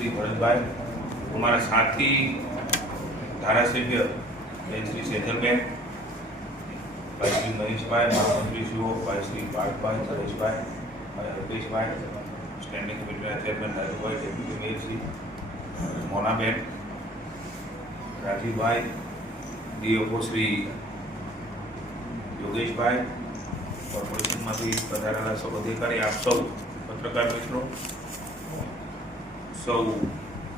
શ્રી ભરતભાઈ અમારા સાથી ધારાસભ્ય બેન શ્રી સેજલબેન ભાઈ શ્રી મહેશભાઈ મહામંત્રીશ્રીઓ ભાઈ શ્રી પાર્થભાઈ સુરેશભાઈ ભાઈ અલ્પેશભાઈ સ્ટેન્ડિંગ કમિટીના chairman Rajubhai deputy mayor Shri Monaben Rajivbhai ડીઓપો Shri યોગેશભાઈ કોર્પોરેશનમાંથી પધારેલા સૌ અધિકારી આપ સૌ પત્રકાર મિત્રો સૌ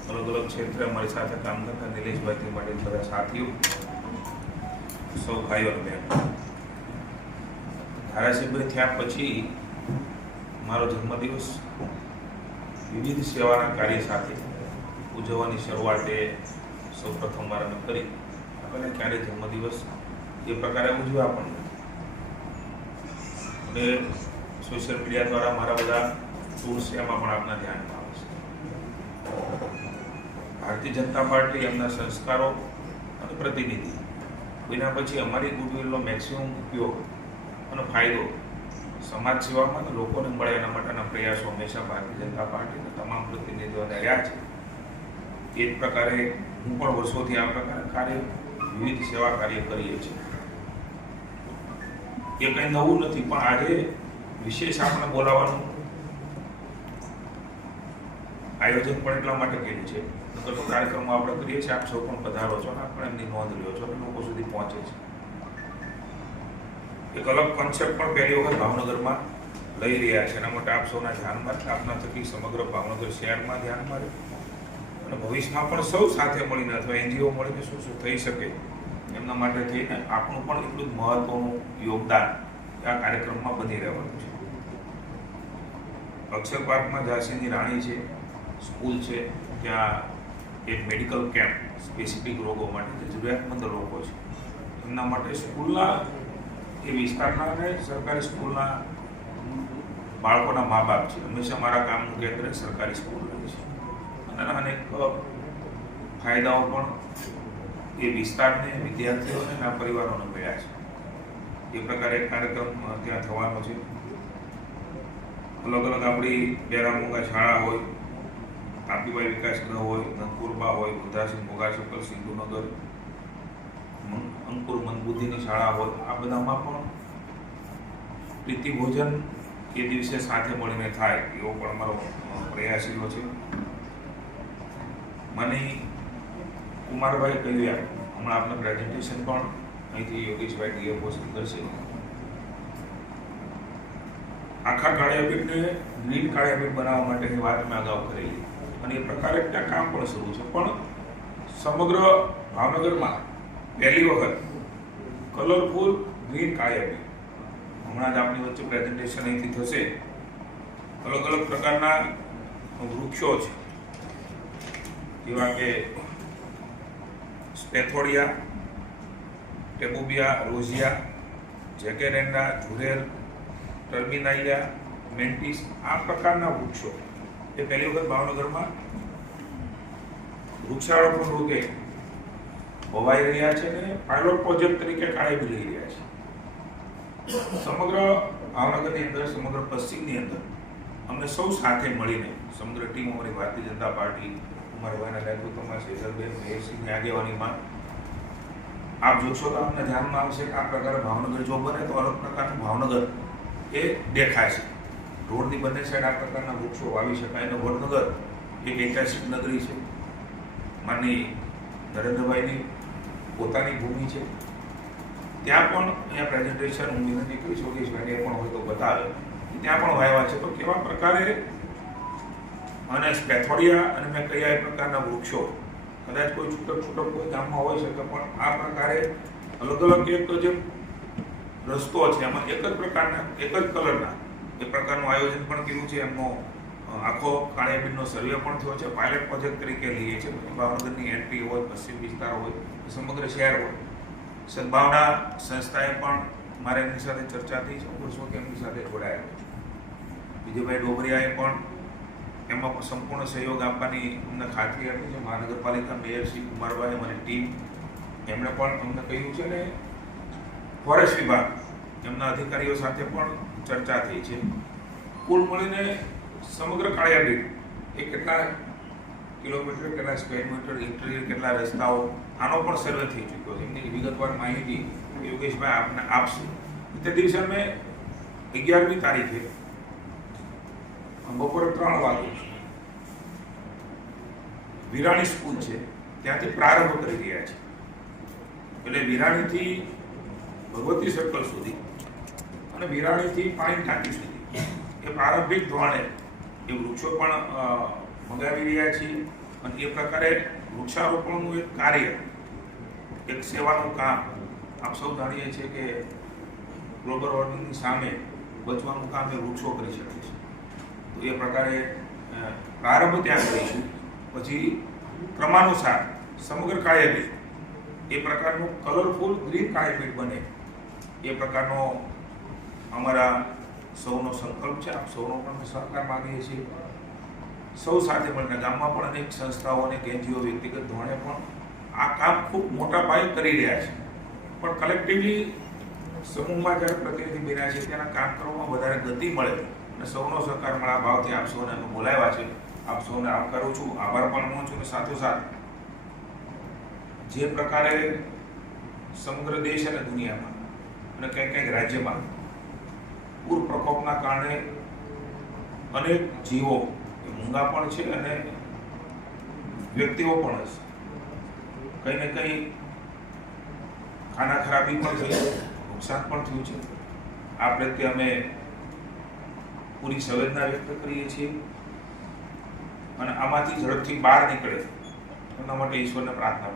અલગ અલગ ક્ષેત્રે અમારી સાથે કામ કરતા નિલેશભાઈથી માટે બધા સાથીઓ, સૌ ભાઈઓ અને બહેનો. ધારાસભ્ય થયા પછી મારો જન્મદિવસ વિવિધ સેવાના કાર્ય સાથે ઉજવવાની શરૂઆતે સૌ પ્રથમ વાર કરી. આપણે ક્યારે જન્મદિવસ એ પ્રકારે ઉજવ્યા પણ અને સોશિયલ મીડિયા દ્વારા મારા બધા ટૂર્સ એમાં પણ આપના ધ્યાનમાં ભારતીય જનતા પાર્ટી એમના સંસ્કારો અને પ્રતિનિધિ. એના પછી અમારી ગુડવિલનો મેક્સિમમ ઉપયોગ અને ફાયદો સમાજ સેવામાં અને લોકોને મળે એના માટેના પ્રયાસો હંમેશા ભારતીય જનતા પાર્ટીના તમામ પ્રતિનિધિઓને રહ્યા છે. એ જ પ્રકારે હું પણ વર્ષોથી આ પ્રકારે કાર્ય, વિવિધ સેવા કાર્ય કરીએ છીએ. એ કંઈ નવું નથી, પણ આજે વિશેષ આપણે બોલાવવાનું આયોજન પણ એટલા માટે કર્યું છે. નકર તો કાર્યક્રમો આપણે કરીએ છીએ, આપ સૌ પણ પધારો છો ને, આપણે એમની નોંધ લ્યો છો લોકો સુધી પહોંચે છે. એક અલગ કોન્સેપ્ટ પણ પહેલી વખત ભાવનગરમાં લઈ રહ્યા છે. એના માટે આપ સૌના ધ્યાનમાં. આપના થકી સમગ્ર ભાવનગર શહેરમાં ધ્યાનમાં રહે. અને ભવિષ્યમાં પણ સૌ સાથે મળીને અથવા એનજીઓ મળીને શું શું થઈ શકે, એમના માટે થઈને આપણું પણ એટલું જ મહત્વનું યોગદાન આ કાર્યક્રમમાં બની રહેવાનું છે. અક્ષર પાર્કમાં ઝાંસીની રાણી છે. સ્કૂલ છે, ત્યાં એક મેડિકલ કેમ્પ સ્પેસિફિક રોગો માટે જરૂરિયાતમંદ લોકો છે. એમના માટે સ્કૂલના એ વિસ્તારના અને સરકારી સ્કૂલના બાળકોના મા બાપ છે. હંમેશા મારા કામનું કેન્દ્ર સરકારી સ્કૂલ રહે છે. અને અનેક ફાયદાઓ પણ એ વિસ્તારને વિદ્યાર્થીઓને અને પરિવારોને મળ્યા છે. એ પ્રકારે કાર્યક્રમ ત્યાં થવાનો છે. અલગ અલગ આપણી બેરામુંગા શાળા હોય તાપીબાઈ વિકાસ ગૃહ હોય નંદપુરબા હોય વૃદ્ધાશ્રમ મોગાસકલ સિંધુનગર અંકુર મનબુદ્ધિની શાળા હોય આ બધામાં પણ પ્રીતિ ભોજન એ દિવસે સાથે મળીને થાય એવો પણ અમારો અ, પ્રયાસ રહ્યો છે. મને કુમારભાઈ કહ્યું એમ હમણાં આપણે પ્રેઝન્ટેશન પણ અહીંથી યોગેશભાઈ ડીએ પોસ્ટ કરશે આખા કાળિયાબીટને ગ્રીન કાળિયાબીટ બનાવવા માટેની વાત મેં અગાઉ કરેલી. અને એ પ્રકારે ત્યાં કામ પણ શરૂ છે. પણ સમગ્ર ભાવનગરમાં પહેલી વખત કલરફુલ ગ્રીન કાયમી. હમણાં જ આપણી વચ્ચે પ્રેઝન્ટેશન અહીંથી થશે. અલગ અલગ પ્રકારના વૃક્ષો છે. જેવા કે સ્પેથોડિયા, ટેબુબિયા, રોઝિયા જેકેરેન્ડા ઝુરેલ ટર્મિનાઇયા મેન્ટિસ, આ પ્રકારના વૃક્ષો. એ પહેલી વખત ભાવનગરમાં વૃક્ષારોપણ રૂપે વવાઈ રહ્યા છે અને પાયલોટ પ્રોજેક્ટ તરીકે કાળે લઈ રહ્યા છે. સમગ્ર ભાવનગરની અંદર, સમગ્ર પશ્ચિમની અંદર અમને સૌ સાથે મળીને સમગ્ર ટીમ અમારી ભારતીય જનતા પાર્ટી કુમારભાઈના નેતૃત્વમાં શેખરબેન મહેશસિંહની આગેવાનીમાં. આપ જોશો તો આપને ધ્યાનમાં આવશે કે આ પ્રકારે ભાવનગર જો બને તો અલગ પ્રકારનું ભાવનગર એ દેખાય છે. રોડની બંને સાઈડ આ પ્રકારના વૃક્ષો વાવી શકાય. અને વડનગર એક ઐતિહાસિક નગરી છે. માની નરેન્દ્રભાઈની પોતાની ભૂમિ છે. ત્યાં પણ અહીંયા પ્રેઝન્ટેશન હું વિનંતી કરીશ, યોગેશભાઈને પણ હોય તો બતાવે. ત્યાં પણ વાવ્યા છે. તો કેવા પ્રકારે? અને સ્પેથોડિયા અને મેં કયા એ પ્રકારના વૃક્ષો? કદાચ કોઈ છૂટક છૂટક કોઈ ગામમાં હોઈ શકે પણ આ પ્રકારે અલગ અલગ એક જે રસ્તો છે. એમાં એક જ પ્રકારના, એક જ કલરના એ પ્રકારનું આયોજન પણ કર્યું છે. એમનો આખો કાળિયાબીનનો સર્વે પણ થયો છે. પાયલટ પ્રોજેક્ટ તરીકે લઈએ છીએ. ભાવનગરની એન્ટ્રી હોય, પશ્ચિમ વિસ્તાર હોય, સમગ્ર શહેર હોય. સદભાવના સંસ્થાએ પણ મારે એમની સાથે ચર્ચા થઈ છે. હું કે એમની સાથે જોડાયેલો છું. વિજયભાઈ ડોબરિયાએ પણ એમાં સંપૂર્ણ સહયોગ આપવાની અમને ખાતરી આપી છે. મહાનગરપાલિકા મેયર શ્રી કુમારભાઈ અને ટીમ, એમણે પણ અમને કહ્યું છે ને, ફોરેસ્ટ વિભાગ એમના અધિકારીઓ સાથે પણ ચર્ચા થઈ છે. કુલ મળીને સમગ્ર કાળિયાબીડ એ કેટલા કિલોમીટર, કેટલા સ્ક્વેર મીટર ઇન્ટિરિયર કેટલા રસ્તાઓ, આનો પણ સર્વે થઈ ચૂક્યો છે. એમની વિગતવાર માહિતી યોગેશભાઈ આપને આપશે. તે દિવસે અમે અગિયારમી તારીખે બપોરે ત્રણ વાગે વિરાણી સ્કૂલ છે, ત્યાંથી પ્રારંભ કરી રહ્યા છે. એટલે વિરાણીથી ભગવતી સર્કલ સુધી અને વિરાણીથી પાણી ટાંકી સુધી. એ પ્રારંભિક ધોરણે એ વૃક્ષો પણ મગાવી રહ્યા છીએ અને એ પ્રકારે વૃક્ષારોપણનું એક કાર્ય, એક સેવાનું કામ આપ સૌ જાણીએ છીએ કે ગ્લોબલ વોર્મિંગની સામે બચવાનું કામ એ વૃક્ષો કરી શકે છે. તો એ પ્રકારે પ્રારંભ ત્યાં કરીશું. પછી ક્રમાનુસાર સમગ્ર કાયાબીટ એ પ્રકારનું કલરફુલ ગ્રીન કાયાબીટ બને. એ પ્રકારનો અમારા સૌનો સંકલ્પ છે, આપ સૌનો પણ સહકાર માગીએ છીએ. સૌ સાથે મળીને ગામમાં પણ અનેક સંસ્થાઓ અને એનજીઓ વ્યક્તિગત ધોરણે પણ આ કામ ખૂબ મોટા પાયે કરી રહ્યા છે. પણ કલેક્ટિવલી સમૂહમાં જ્યારે પ્રતિનિધિ બન્યા છે તેના કામ કરવામાં વધારે ગતિ મળે અને સૌનો સહકાર મળે. આ ભાવથી આપ સૌને અમે બોલાવ્યા છે. આપ સૌને આવકારું છું. આભાર પણ માનું છું અને સાથોસાથ જે પ્રકારે સમગ્ર દેશ અને દુનિયામાં અને કંઈક કંઈક રાજ્યમાં પૂર પ્રકોપના કારણે અનેક જીવો મૂંગા પણ છે અને વ્યક્તિઓ પણ હશે. કંઈ ને કંઈ ખાના ખરાબી પણ થઈ નુકસાન પણ થયું છે. આ પ્રત્યે અમે પૂરી સંવેદના વ્યક્ત કરીએ છીએ અને આમાંથી ઝડપથી બહાર નીકળે એના માટે ઈશ્વરને પ્રાર્થના